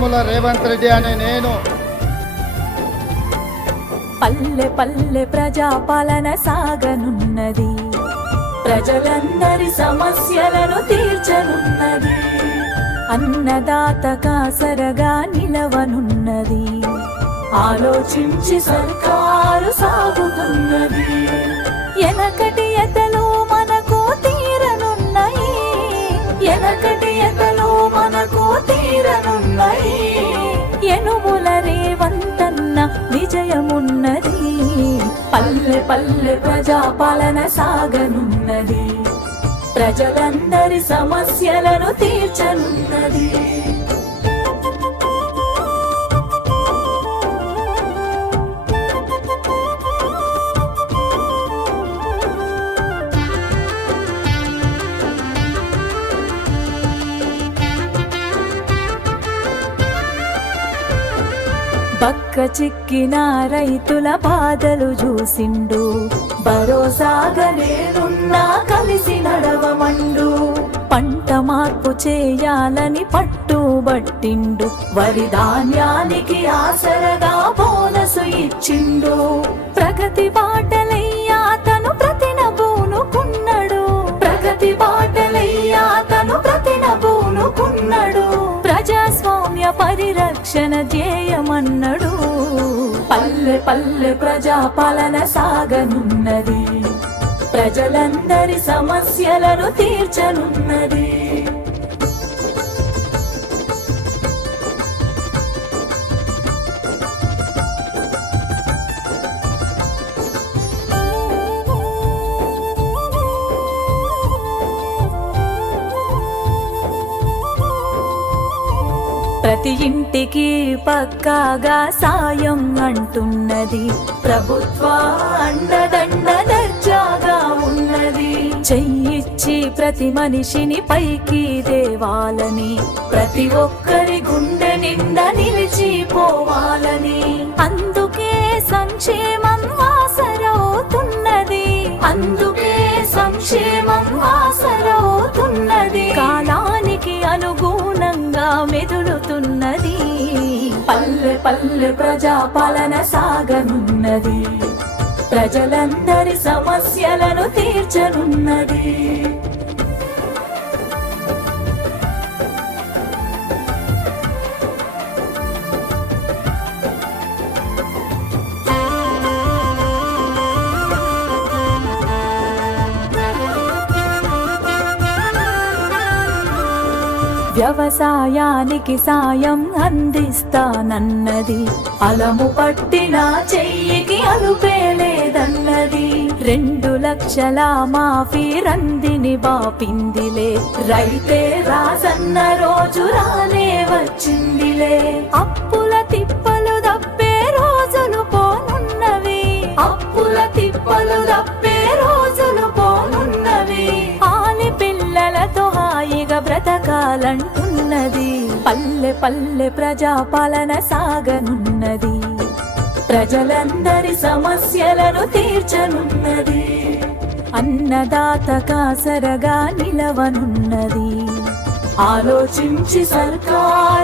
యనుమల రేవంత్ రెడ్డి అనే నేను పల్లె పల్లె ప్రజాపాలన సాగనున్నది, ప్రజలందరి సమస్యలను తీర్చనున్నది, అన్నదాత కాసరగా నిలవనున్నది, ఆలోచించి సర్కారు సాగుతున్నది. ఎనకటి ఎతలు మనకు తీరనున్నాయి, ఎనకటి ఎతలు మనకు తీరనున్నాయి, యనుమల రేవంతన్న విజయమున్నది. పల్లె పల్లె ప్రజాపాలన సాగనున్నది, ప్రజలందరి సమస్యలను తీర్చనున్నది. పక్క చిక్కిన రైతుల బాధలు చూసిండు, భరోసాగా నేనున్నా కలిసి నడవమండు. పంట మార్పు చేయాలని పట్టుబట్టిండు, వరి ధాన్యానికి ఆసరగా బోనసు ఇచ్చిండు. ప్రగతి బాటలయ్యా తను ప్రతినబూనుకున్నాడు, ప్రగతి బాటలయ్యా తను ప్రతినబూనుకున్నాడు. ప్రజాస్వామ్య పరిరక్షణ ధ్యేయమన్నడు. పల్లె పల్లె ప్రజాపాలన సాగనున్నది, ప్రజలందరి సమస్యలను తీర్చనున్నది. ప్రతి ఇంటికి పక్కాగా సాయం అంటున్నది, ప్రభుత్వ అండదండ దర్జాగా ఉన్నది. చెయ్యిచ్చి ప్రతి మనిషిని పైకి దేవాలని, ప్రతి ఒక్కరి గుండె నిండా నిలిచిపోవాలని, అందుకే సంక్షేమం ఆసరవుతున్నది, అందుకే సంక్షేమం ఆసరవుతున్నది. కాలానికి అనుగుణంగా మెదులుతున్నది. పల్లె పల్లె ప్రజాపాలన సాగనున్నది, ప్రజలందరి సమస్యలను తీర్చనున్నది. వ్యవసాయానికి సాయం అందిస్తానన్నది, అలము పట్టిన చెయ్యికి అలుపేలేదన్నది. 2 లక్షల మాఫీ రందిని బాపిందిలే, రైతే రాజన్న రోజు రానే వచ్చిందిలే. అప్పుల తిప్పలు దప్పే రోజులు పోనున్నవి, అప్పుల తిప్పలు దప్పే రోజులు పోనున్నవి. ఆలి పిల్లలతో హాయిగా బ్రతకాలంటున్నది. పల్లె పల్లె ప్రజాపాలన సాగనున్నది, ప్రజలందరి సమస్యలను తీర్చనున్నది, అన్నదాత కాసరగా నిలవనున్నది, ఆలోచించి సర్కారు